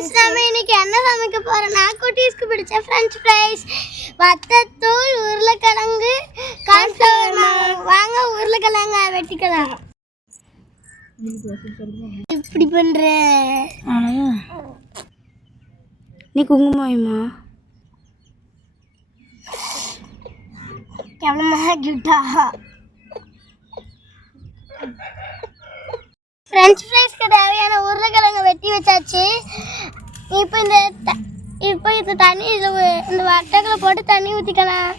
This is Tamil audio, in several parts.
ஃப்ரெண்ட்ஸ் நம்ம இன்னைக்கு என்ன சமைக்க போறோம்னா குட்டீஸ்க்கு பிடிச்ச ஃப்ரெஞ்ச் ஃப்ரைஸ் வத்தத்தூள் உருளைக்கிழங்கு கார்ன்ஃப்ளவர் மாவு வாங்க உருளைக்கிழங்க வெட்டிக்கலாம் இப்படி பண்ற நீ குங்குமமா எவ்வளோ கிட்டா ஃப்ரெஞ்ச் ஃப்ரைஸ்க்கு தேவையான உருளைக்கிழங்கு வெட்டி வச்சாச்சு. இப்போ இந்த தண்ணி இந்த வட்டத்தில் போட்டு தண்ணி ஊற்றிக்கலாம்.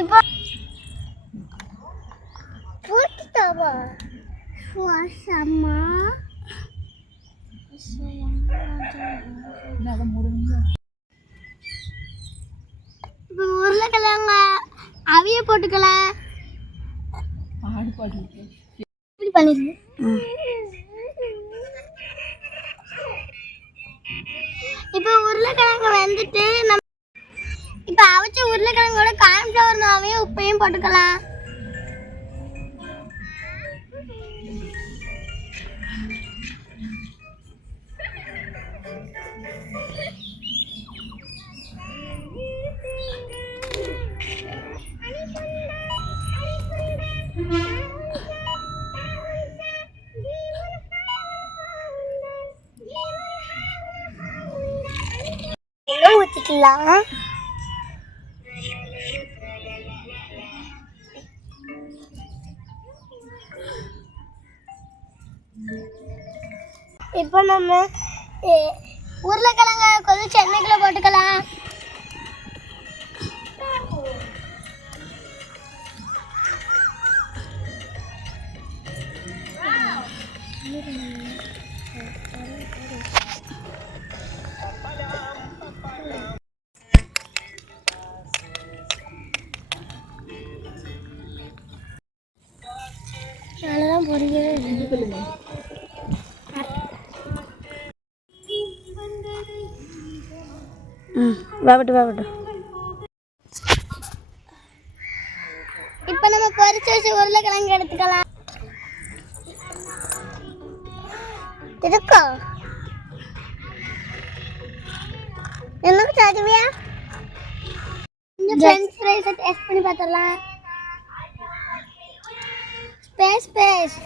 இப்போ போட்டுட்டாவா இப்போ உருளைக்கிழங்க அவிய போட்டுக்கலாம். இப்படி பண்ணிடு. இப்போ உருளைக்கிழங்கு வெந்துட்டு இப்போ அவிச்ச உருளைக்கிழங்கோட கார்ன்ஃப்ளவர் மாவையும் உப்பையும் போட்டுக்கலாம். ஊற்றிக்கலாம். இப்போ நம்ம உருளைக்கிழங்க கொதிச்ச எண்ணெய்க்குள்ள போட்டுக்கலாம். அதெல்லாம் பொரியவே வாவட்டும். இப்போ நம்ம பொரிச்சு வச்ச உருளைக்கிழங்கு எடுத்துக்கலாம். இருக்கோ எனக்கு தருவியா? இந்த ஃப்ரெஞ்ச் ஃப்ரைஸை டேஸ்ட் பண்ணி பார்த்துடலாம். ஸ்பேஸ்